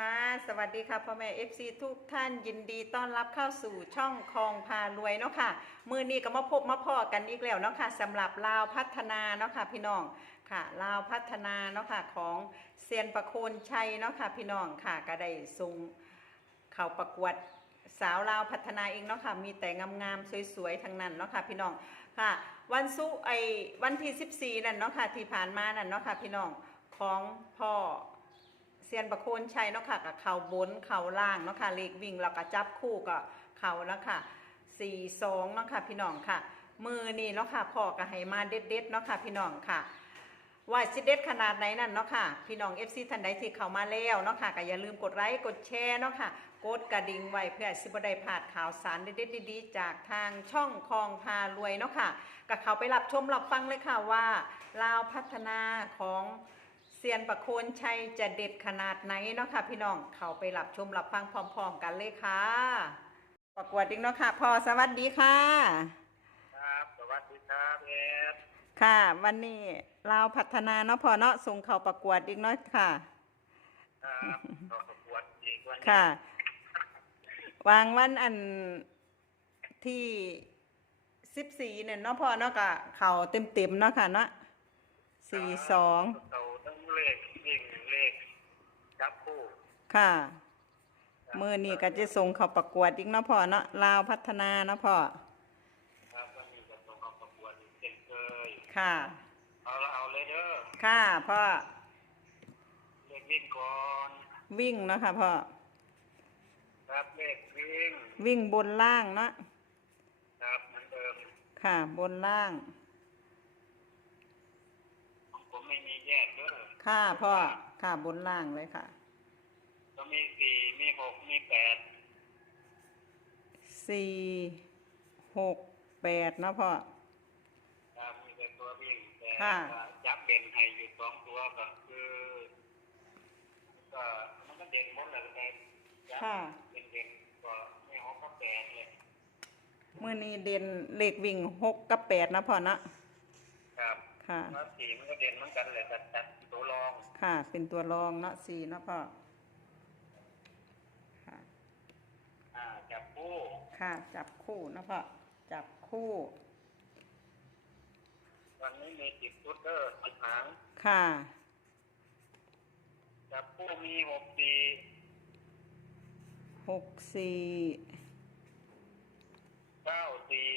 ค่ะ สวัสดีค่ะพ่อแม่ FC ทุกท่านยินดีต้อนรับเข้าสู่ช่องคลองพารวยเนาะค่ะ มือนี้ก็มาพบมาพอกันอีกแล้วเนาะค่ะสำหรับลาวพัฒนาเนาะค่ะพี่น้องค่ะลาวพัฒนาเนาะค่ะของเซียนประโคนชัยเนาะค่ะพี่น้องค่ะก็ได้ส่งเข้าประกวดสาวลาวพัฒนาเองเนาะค่ะมีแต่งามๆสวยๆทั้งนั้นเนาะค่ะพี่น้องค่ะ วันสุไอวันที่ 14 นั่นเนาะค่ะที่ผ่านมานั่นเนาะค่ะพี่น้องของพ่อ เซียนประโคนชัยเนาะค่ะกับเข่าบนเข่าล่างเนาะค่ะเลขวิ่งแล้วก็จับคู่กับเข่าแล้วค่ะสี่สองเนาะค่ะพี่น้องค่ะ มือนี่เนาะค่ะพอก็ให้มาเด็ดๆเนาะค่ะพี่น้องค่ะว่าสิเด็ดขนาดไหนนั่นเนาะค่ะ พี่น้อง FC ท่านใดที่เข้ามาแล้วเนาะค่ะก็อย่าลืมกดไลค์กดแชร์เนาะค่ะ กดกระดิ่งไว้เพื่อสิบได้พลาดข่าวสารเด็ดๆดีๆ จากทางช่องคลองพารวยเนาะค่ะก็เข้าไปรับชมรับฟังเลยค่ะว่าลาวพัฒนาของ เซียนประโคนชัยจะเด็ดขนาดไหนเนาะค่ะพี่น้องเข้าไปรับชมรับฟังพร้อม ๆ กันเลยค่ะ ประกวดอีกเนาะค่ะพอสวัสดีค่ะ ครับสวัสดีครับเอสค่ะ วันนี้เราวพัฒนาเนาะพอเนาะส่งเข้าประกวดอีกเนาะค่ะ ครับเราประกวดอีกวันนี้ค่ะ วางวันอันที่สิบสี่เนี่ยเนาะพอเนาะก็เข่าเต็มๆเนาะค่ะเนาะสี่สองเราต้องเลข วิ่งเลขจับคู่ค่ะ มือนี้ก็จะส่งเข้าประกวดอีกเนาะพ่อเนาะลาวพัฒนาเนาะพ่อครับวันนี้จะส่งเอาประกวดอีกเช่นเคยค่ะ เอาละเอาเลยเด้อค่ะพ่อเลขวิ่งก่อนวิ่งเนาะค่ะพ่อครับเลขวิ่งวิ่งบนล่างเนาะครับเหมือนเดิมค่ะ บนล่าง ของผมไม่มีแยกเด้อ ค่ะพ่อค่ะบนล่างเลยค่ะ ก็มีสี่มีหกมีแปดสี่หกแปดเนาะพ่อ ครับมีแต่ตัววิ่งแต่ค่ะ จับเด่นให้อยู่สองตัวก็คือก็มันก็เด่นหมดเลยแต่จับค่ะ เด่นๆก็ไม่หกก็แปดเลย มือนี้เด่นเลขวิ่งหกกับแปดนะพ่อเนาะ ครับค่ะแล้วสีมันก็เด่นเหมือนกันเลยแต่จัดตัวรองค่ะ เป็นตัวรองเนาะสี่เนาะพ่อ ค่ะ อ่าจับคู่ค่ะ จับคู่เนาะพ่อ จับคู่ วันนี้มีสิบชุดเด้อสิบหางค่ะ จับคู่มีหกสี่หกสี่เก้าสี่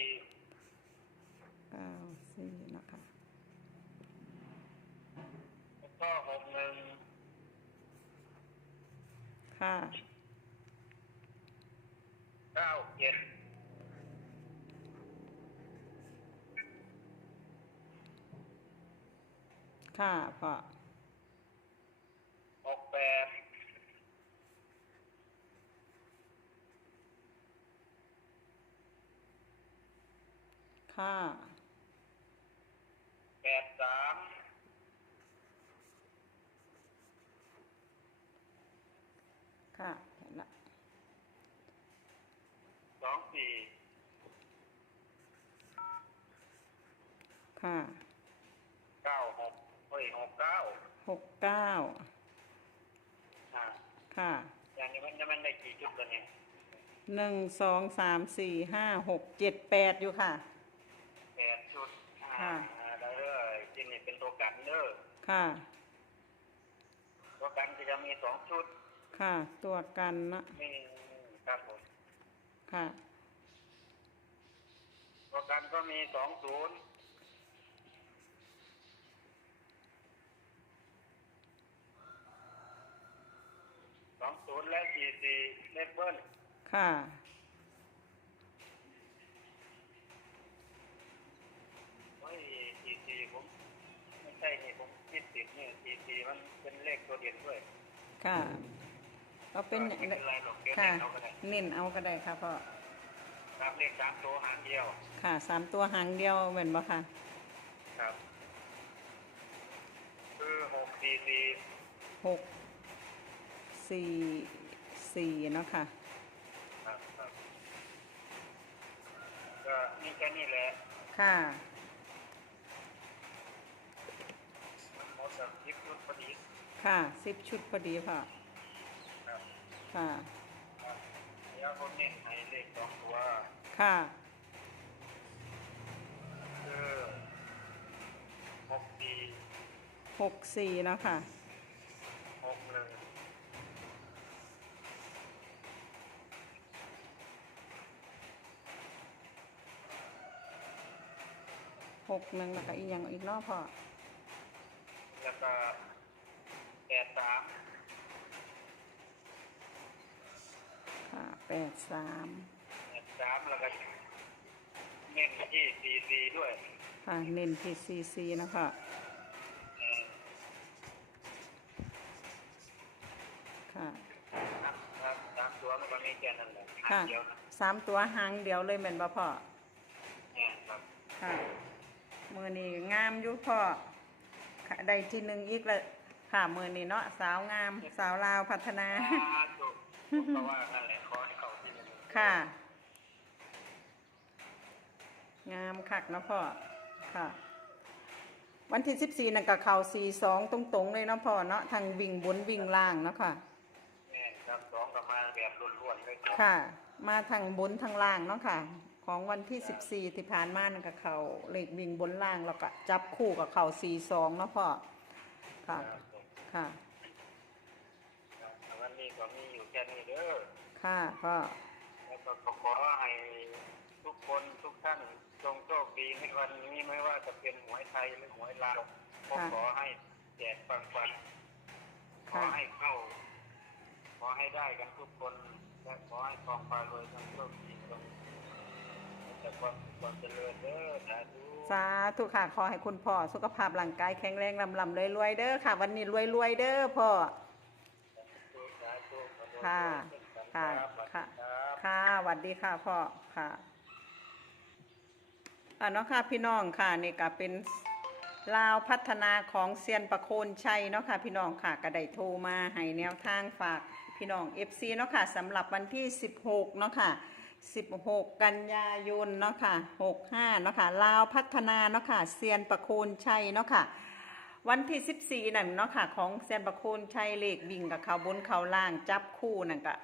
เก้าสี่นะคะ แล้วก็หกหนึ่งค่ะเก้าเจ็ดค่ะพ่อหกแปดค่ะแปดสาม ค่ะเห็นละสองสี่ค่ะเก้าหกเฮ้ยหกเก้าหกเก้าอ่าค่ะอย่างนี้มันจะมันได้กี่ชุดกันเนี่ยหนึ่งสองสามสี่ห้าหกเจ็ดแปดอยู่ค่ะแปดชุดอ่าค่ะได้เลยที่นี่เป็นตัวกันเด้อค่ะ ตัวกันก็จะมีสองชุด ค่ะ ตัวกันนะมีครับผมค่ะ ตัวกันก็มีสองศูนย์สองศูนย์และสี่สี่เลขเบิ้ลค่ะ โอ้ยสี่สี่ผมไม่ใช่นี่ผมคิดติดนี่สี่สี่มันเป็นเลขตัวเด่นด้วย ค่ะ เราเป็นอย่างไม่ไรเป็นไรหรอกเดี๋ยวค่ะ เด็กเราก็ได้เน้นเอาก็ได้ค่ะพ่อ ครับเลขสามตัวหางเดียวค่ะสามตัวหางเดียวเหมือนบ่ค่ะ ครับ คือหกสี่สี่หก สี่ สี่เนาะค่ะ ครับครับก็มีแค่นี้แหละค่ะ มันหมดกับคลิปชุดพอดีค่ะสิบชุดพอดีพ่อครับ ค่ะ แล้วผมเน้นให้เลขสองตัวค่ะคือหกสี่หกสี่เนาะค่ะ หกหนึ่งหกหนึ่งแล้วก็อีกอย่างอีกเนอกพ่อ แล้วก็แปดสาม ค่ะแปด สามแปดสามแล้วก็เน้นที่สี่สี่ด้วยค่ะเน้นที่ซีซีนาะคะเออค่ะครับครับสามตัวมันก็มีแค่นั้นแหละค่ะเดียวนะสามตัวหางเดียวเลยแม่นบ่พ่อเนี่ยครับค่ะมือนี้งามอยู่พ่อค่ะได้ที่หนึ่งอีกแล้วค่ะมือนี้เนาะสาวงาม สาวลาวพัฒนาอ่าถูกเพราะว่านั่นแหละขอ ค่ะ งามคักเนาะพ่อ ค่ะ วันที่สิบสี่นั่นกับเข่าสี่สองตรงๆเลยเนาะพ่อเนาะทางวิ่งบนวิ่งล่างเนาะค่ะเนี่ยครับสองกับมาแบบล้วนๆเลยครับค่ะ มาทางบนทางล่างเนาะค่ะ ของวันที่สิบสี่ที่ผ่านมานั่นกับเขาเลขวิ่งบนล่างแล้วก็จับคู่กับเข่าสี่สองเนาะพ่อ ค่ะครับผมค่ะ ครับวันนี้ก็มีอยู่แค่นี้เด้อ ค่ะพ่อแล้ว ก็ขอให้ทุกคนทุกท่านจงโชคดีในวันนี้ไม่ว่าจะเป็นหวยไทยหรือหวยลาวก็ขอให้แจกฟังฟันขอให้เข้า ขอให้ได้กันทุกคนและขอให้กองฟ้ารวยกันโชคดีจงแต่ความสุขความเจริญเด้อสาธุสาธุค่ะขอให้คุณพ่อสุขภาพร่างกายแข็งแรงลำลำรวยๆเด้อค่ะ วันนี้รวยๆเด้อพ่อสาธุขอโทษค่ะด้วยเช่นกันค่ะรับค่ะครับ สวัสดีค่ะพ่อค่ะอ่าเนาะค่ะพี่น้องค่ะนี่ก็เป็นลาวพัฒนาของเซียนประโคนชัยเนาะค่ะพี่น้องค่ะก็ได้โทรมาให้แนวทางฝากพี่น้อง FC เนาะค่ะสำหรับวันที่ 16 เนาะค่ะ 16 กันยายนเนาะค่ะ65เนาะค่ะลาวพัฒนาเนาะค่ะเซียนประโคนชัยเนาะค่ะวันที่ 14 นั่นเนาะค่ะของเซียนประโคนชัยเลขวิ่งกับเขาบนเขาล่างจับคู่นั่นก็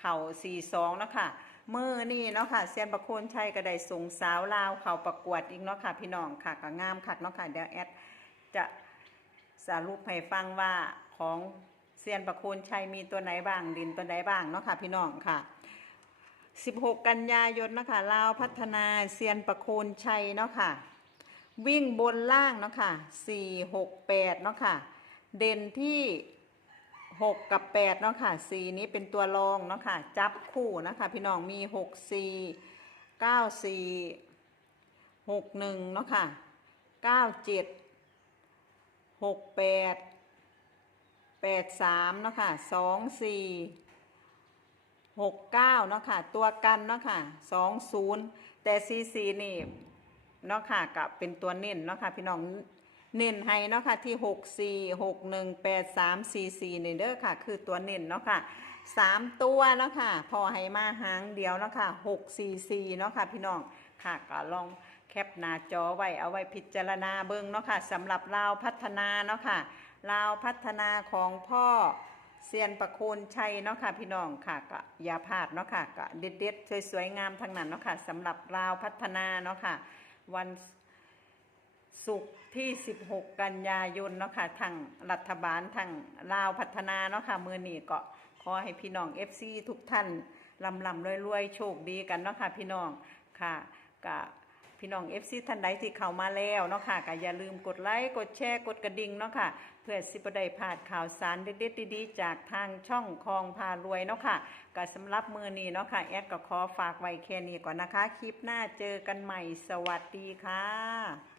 เข่า42เนาะค่ะ มือนี่เนาะค่ะเซียนประโคนชัยก็ไดส่งสาวลาวเขาประกวดอีกเนาะค่ะพี่น้องค่ะก็งามคักเนาะค่ะเดี๋ยวแอดจะสรุปให้ฟังว่าของเซียนประโคนชัยมีตัวไหนบ้างดินตัวไหนบ้างเนาะค่ะพี่น้องค่ะ 16 กันยายนเนาะค่ะลาวพัฒนาเซียนประโคนชัยเนาะค่ะ วิ่งบนล่างเนาะค่ะ4 6 8เนาะค่ะ เด่นที่ 6กับ8เนาะค่ะ4นี้เป็นตัวรองเนาะค่ะ จับคู่นะคะ พี่น้องมี6 4 9 4 6 1เนาะค่ะ9 7 6 8 8 3เนาะค่ะ2 4 6 9เนาะค่ะ ตัวกันเนาะค่ะ2 0แต่4 4นี่เนาะค่ะกับเป็นตัวเน้นเนาะค่ะ พี่น้อง เน้นให้เนาะค่ะที่ 6 4 6 1 8 3 4 4นี่เด้อค่ะ คือตัวเน้นเนาะค่ะสามตัวเนาะค่ะ พอให้มาหางเดียวเนาะค่ะ 6 4 4เนาะค่ะพี่น้องค่ะก็ลองแคปหน้าจอไว้เอาไว้พิจารณาเบิ่งเนาะค่ะสำหรับลาวพัฒนาเนาะค่ะลาวพัฒนาของพ่อเซียนประโคนชัยเนาะค่ะพี่น้องค่ะก็อย่าพลาดเนาะค่ะก็เด็ดๆสวยๆงามทั้งนั้นเนาะค่ะสำหรับลาวพัฒนาเนาะค่ะวัน ศุกที่ 16 กันยายนเนาะค่ะทางรัฐบาลทางลาวพัฒนาเนาะค่ะมือนี้ก็ขอให้พี่น้อง FC ทุกท่านลำลำรวยๆ โชคดีกันเนาะค่ะพี่น้องค่ะกะพี่น้อง FC ท่านใดที่เข้ามาแล้วเนาะค่ะก็อย่าลืมกดไลค์กดแชร์กดกระดิ่งเนาะค่ะ เพื่อสิบได้พลาดข่าวสารเด็ดๆดีๆ จากทางช่องคลองพารวยเนาะค่ะก็สำหรับมือนี้เนาะค่ะแอดก็ขอฝากไว้แค่นี้ก่อนนะคะ คลิปหน้าเจอกันใหม่สวัสดีค่ะ